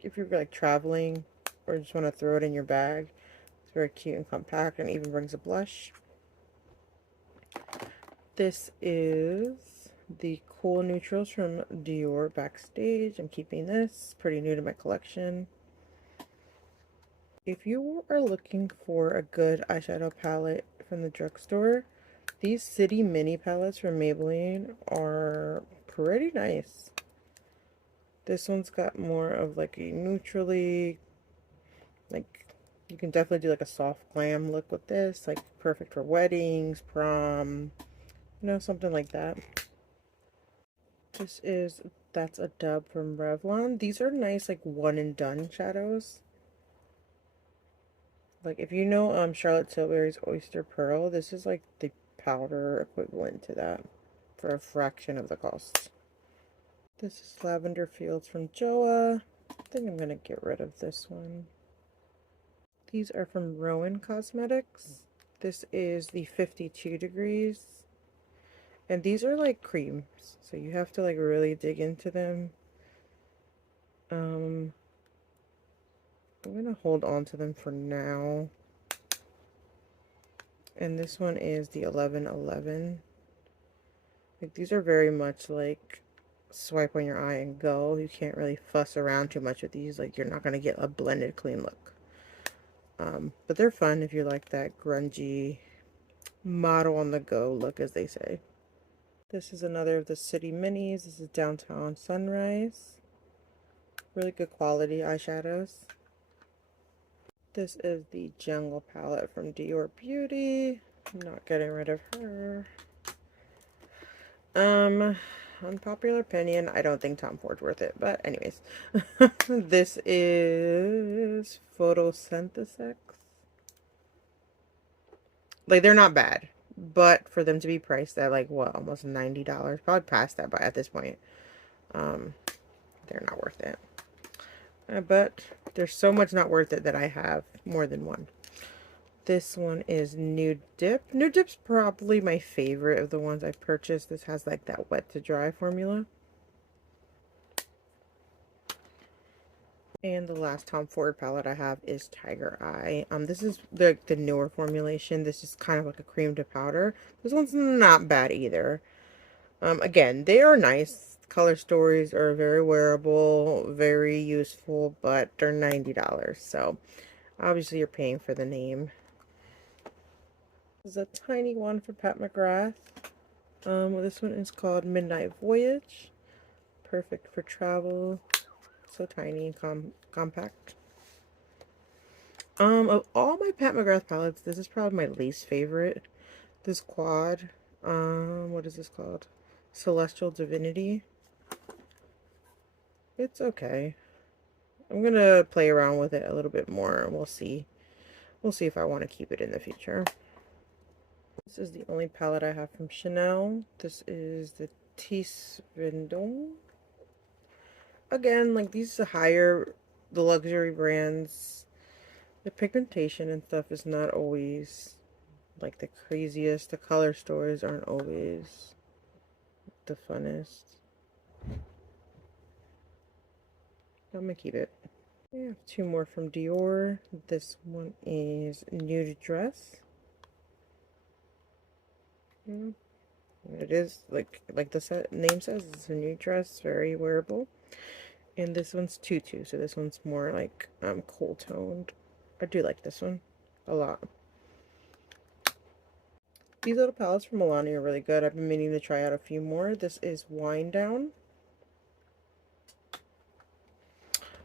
If you're like traveling or just want to throw it in your bag, it's very cute and compact, and even brings a blush. This is the Cool Neutrals from Dior Backstage. I'm keeping this. Pretty new to my collection. If you are looking for a good eyeshadow palette from the drugstore, these City Mini palettes from Maybelline are pretty nice. This one's got more of like a neutrally, like you can definitely do like a soft glam look with this, like perfect for weddings, prom, you know, something like that. That's a dub from Revlon. These are nice like one and done shadows. Like if you know Charlotte Tilbury's Oyster Pearl, this is like the powder equivalent to that for a fraction of the cost. This is Lavender Fields from Joa. I think I'm gonna get rid of this one. These are from Rowan Cosmetics. This is the 52 degrees. And these are like creams, so you have to like really dig into them. I'm gonna hold on to them for now. And this one is the 1111. Like these are very much like swipe on your eye and go. You can't really fuss around too much with these. Like you're not gonna get a blended clean look. But they're fun if you like that grungy model on the go look, as they say. This is another of the City Minis. This is Downtown Sunrise. Really good quality eyeshadows. This is the Jungle palette from Dior Beauty. I'm not getting rid of her. Unpopular opinion, I don't think Tom Ford's worth it, but anyways. This is Photosynthesis. Like, they're not bad. but for them to be priced at like what, almost $90, probably past that by at this point, um, they're not worth it. But there's so much not worth it that I have more than one. This one is Nude Dip. Nude Dip's probably my favorite of the ones I've purchased. This has like that wet to dry formula. And the last Tom Ford palette I have is Tiger Eye. This is the newer formulation. This is kind of like a cream to powder. This one's not bad either. Again, they are nice. Color stories are very wearable, very useful, but they're $90. So obviously you're paying for the name. This is a tiny one for Pat McGrath. This one is called Midnight Voyage. Perfect for travel. So tiny and compact. Of all my Pat McGrath palettes, this is probably my least favorite. This quad. What is this called? Celestial Divinity. It's okay. I'm gonna play around with it a little bit more and we'll see. We'll see if I want to keep it in the future. This is the only palette I have from Chanel. This is the Tis Vendôme. Again, like these higher, the luxury brands, the pigmentation and stuff is not always like the craziest. The color stories aren't always the funnest. I'm gonna keep it. I have two more from Dior. This one is Nude Dress. It is like the name says, it's a nude dress, very wearable. And this one's Tutu, so this one's more like cool toned. I do like this one a lot. These little palettes from Milani are really good. I've been meaning to try out a few more. This is Wind Down.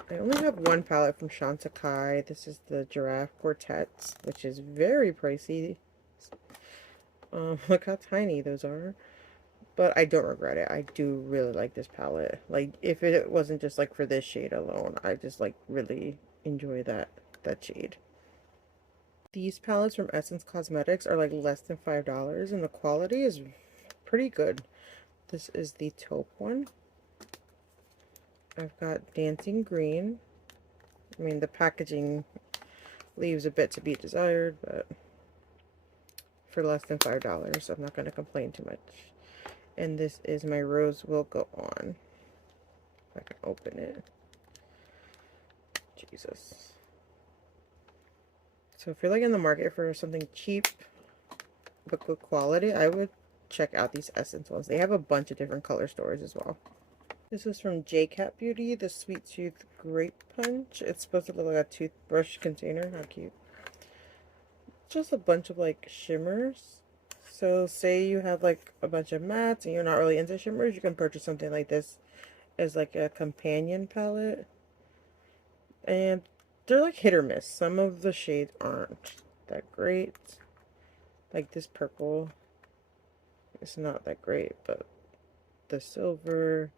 I only have one palette from Chantecaille. This is the Giraffe Quartets, which is very pricey. Look how tiny those are. But I don't regret it. I do really like this palette. Like, if it wasn't just like for this shade alone, I just like really enjoy that shade. These palettes from Essence Cosmetics are like less than $5 and the quality is pretty good. This is the taupe one. I've got Dancing Green. I mean, the packaging leaves a bit to be desired, but for less than $5, I'm not going to complain too much. And this is my Rose Will Go On. If I can open it. Jesus. So if you're like in the market for something cheap but good quality, I would check out these Essence ones. They have a bunch of different color stories as well. This is from J-Cat Beauty, the Sweet Tooth Grape Punch. It's supposed to look like a toothbrush container. How cute. Just a bunch of like shimmers. So say you have like a bunch of mattes and you're not really into shimmers, you can purchase something like this as like a companion palette. And they're like hit or miss. Some of the shades aren't that great. Like this purple, it's not that great, but the silver,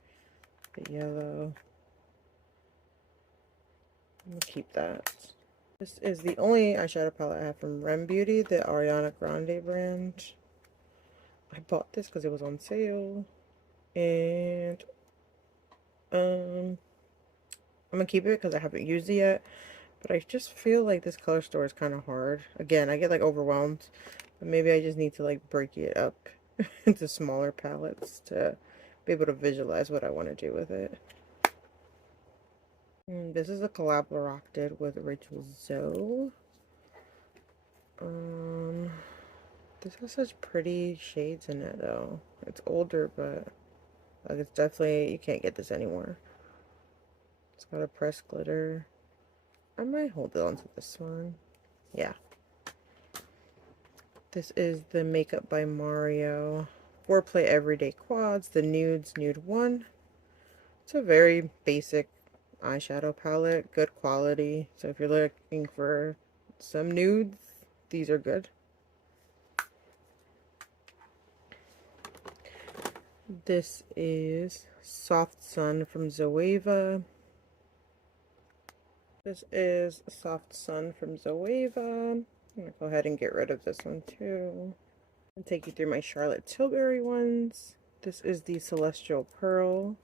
the yellow, I'm gonna keep that. This is the only eyeshadow palette I have from Rem Beauty, the Ariana Grande brand. I bought this because it was on sale, and I'm gonna keep it because I haven't used it yet. But I just feel like this color store is kind of hard. Again, I get like overwhelmed, but maybe I just need to like break it up into smaller palettes to be able to visualize what I want to do with it. This is a collab Rock did with Rachel Zoe. This has such pretty shades in it though. It's older, but like it's definitely, you can't get this anymore. It's got a pressed glitter. I might hold on to this one. Yeah. This is the Makeup by Mario Foreplay Everyday Quads, the Nudes Nude 1. It's a very basic eyeshadow palette, good quality. So if you're looking for some nudes, these are good. This is Soft Sun from Zoeva. This is Soft Sun from Zoeva. I'm going to go ahead and get rid of this one too. I'll take you through my Charlotte Tilbury ones. This is the Celestial Pearl.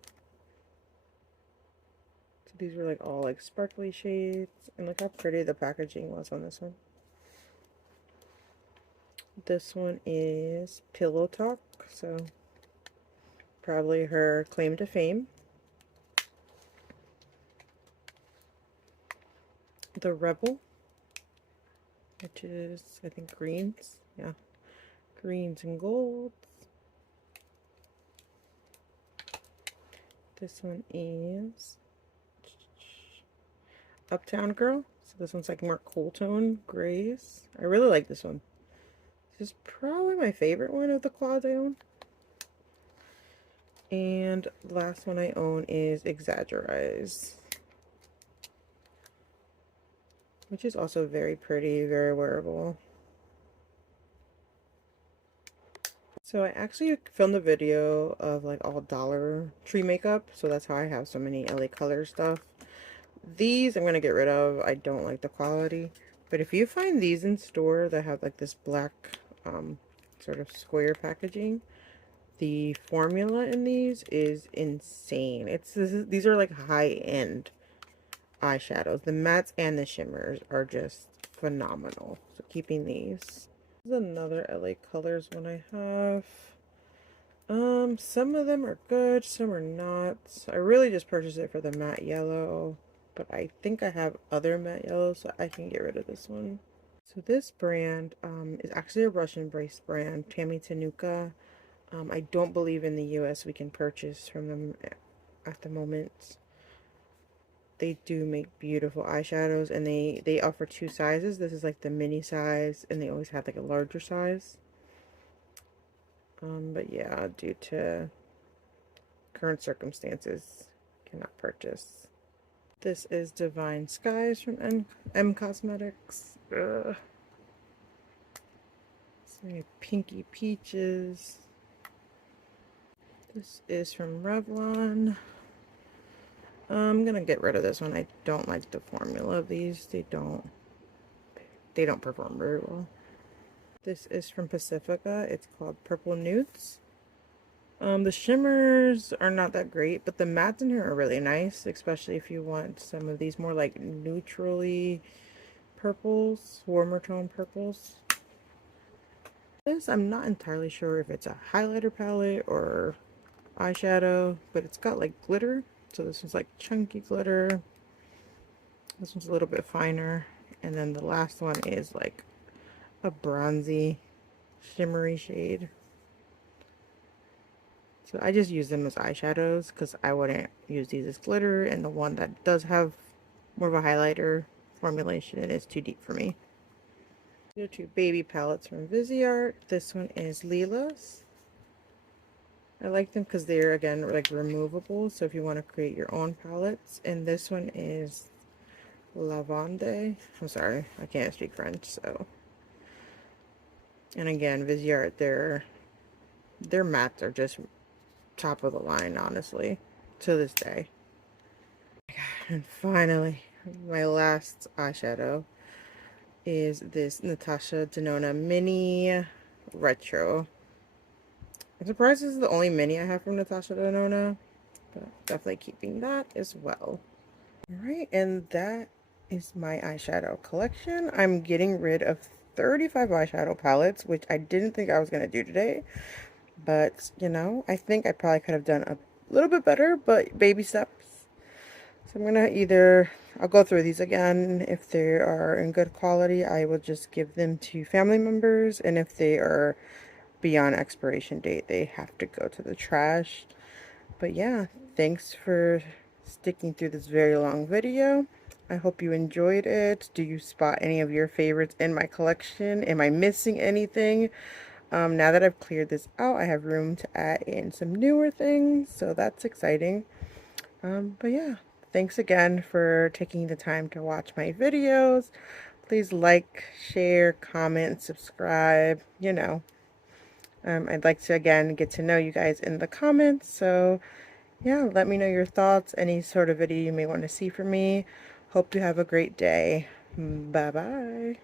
So these are like all like sparkly shades. And look how pretty the packaging was on this one. This one is Pillow Talk. So probably her claim to fame. The Rebel, which is, I think, greens. Yeah, greens and golds. This one is Uptown Girl. So this one's like more cool tone grays. I really like this one. This is probably my favorite one of the quads I own. And the last one I own is Exaggerize, which is also very pretty, very wearable. So I actually filmed a video of like all Dollar Tree makeup, so that's how I have so many LA Color stuff. These I'm gonna get rid of. I don't like the quality, but if you find these in store that have like this black sort of square packaging, the formula in these is insane. These are like high-end eyeshadows. The mattes and the shimmers are just phenomenal. So keeping these. This is another LA Colors one I have. Some of them are good, some are not. I really just purchased it for the matte yellow, but I think I have other matte yellows, so I can get rid of this one. So this brand is actually a Russian based brand, Tammy Tanuka. I don't believe in the US we can purchase from them at the moment. They do make beautiful eyeshadows, and they offer two sizes. This is like the mini size, and they always have like a larger size. But yeah, due to current circumstances, cannot purchase. This is Divine Skies from M Cosmetics. Ugh. Some pinky peaches. This is from Revlon. I'm gonna get rid of this one. I don't like the formula of these. They don't perform very well. This is from Pacifica. It's called Purple Nudes. The shimmers are not that great, but the mattes in here are really nice, especially if you want some of these more like neutrally purples, warmer tone purples. This, I'm not entirely sure if it's a highlighter palette or eyeshadow, but it's got like glitter. So this one's like chunky glitter. This one's a little bit finer. And then the last one is like a bronzy, shimmery shade. So I just use them as eyeshadows because I wouldn't use these as glitter. And the one that does have more of a highlighter formulation is too deep for me. These are two baby palettes from Viseart. This one is Lila's. I like them because they're, again, like removable. So if you want to create your own palettes. And this one is Lavande. I'm sorry, I can't speak French, so. And again, Viseart, their mattes are just top of the line, honestly, to this day. And finally, my last eyeshadow is this Natasha Denona Mini Retro. I'm surprised this is the only mini I have from Natasha Denona, but definitely keeping that as well. Alright, and that is my eyeshadow collection. I'm getting rid of 35 eyeshadow palettes, which I didn't think I was going to do today. But, you know, I think I probably could have done a little bit better, but baby steps. So I'm going to I'll go through these again. If they are in good quality, I will just give them to family members. And if they are beyond expiration date, they have to go to the trash. But yeah, thanks for sticking through this very long video. I hope you enjoyed it. Do you spot any of your favorites in my collection? Am I missing anything? Now that I've cleared this out, I have room to add in some newer things, so that's exciting. But yeah, thanks again for taking the time to watch my videos. Please like, share, comment, subscribe, you know. I'd like to, again, get to know you guys in the comments, so yeah, let me know your thoughts, any sort of video you may want to see from me. Hope you have a great day. Bye-bye.